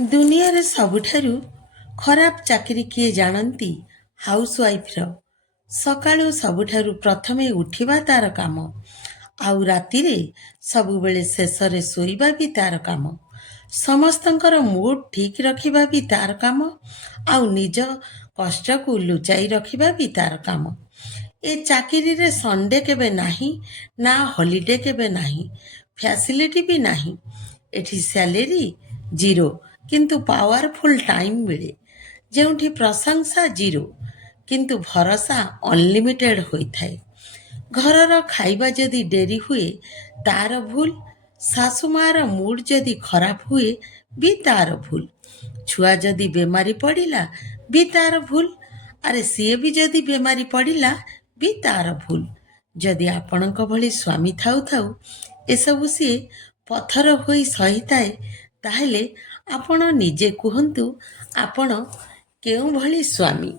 ଦୁନିଆରେ ସବୁଠାରୁ ଖରାପ ଚାକିରି କିଏ ଜାଣନ୍ତି? ହାଉସୱାଇଫର। ସକାଳୁ ସବୁଠାରୁ ପ୍ରଥମେ ଉଠିବା ତାର କାମ, ଆଉ ରାତିରେ ସବୁବେଳେ ଶେଷରେ ଶୋଇବା ବି ତାର କାମ। ସମସ୍ତଙ୍କର ମୁଡ୍ ଠିକ୍ ରଖିବା ବି ତାର କାମ, ଆଉ ନିଜ କଷ୍ଟକୁ ଲୁଚାଇ ରଖିବା ବି ତାର କାମ। ଏ ଚାକିରିରେ ସଣ୍ଡେ କେବେ ନାହିଁ, ନା ହଲିଡେ କେବେ ନାହିଁ, ଫ୍ୟାସିଲିଟି ବି ନାହିଁ। ଏଠି ସ୍ୟାଲେରୀ ଜିରୋ, କିନ୍ତୁ ପାୱାରଫୁଲ୍ ଟାଇମ୍ ମିଳେ। ଯେଉଁଠି ପ୍ରଶଂସା ଜିରୋ, କିନ୍ତୁ ଭରସା ଅନଲିମିଟେଡ୍ ହୋଇଥାଏ। ଘରର ଖାଇବା ଯଦି ଡେରି ହୁଏ ତାର ଭୁଲ, ଶାଶୁମାର ମୁଡ୍ ଯଦି ଖରାପ ହୁଏ ବି ତାର ଭୁଲ, ଛୁଆ ଯଦି ବେମାରୀ ପଡ଼ିଲା ବି ତାର ଭୁଲ, ଆରେ ସିଏ ବି ଯଦି ବେମାରୀ ପଡ଼ିଲା ବି ତାର ଭୁଲ। ଯଦି ଆପଣଙ୍କ ଭଳି ସ୍ୱାମୀ ଥାଉ ଥାଉ ଏସବୁ ସିଏ ପଥର ହୋଇ ସହିଥାଏ, ତାହେଲେ ଆପଣ ନିଜେ କୁହନ୍ତୁ ଆପଣ କେଉଁ ଭଳି ସ୍ୱାମୀ।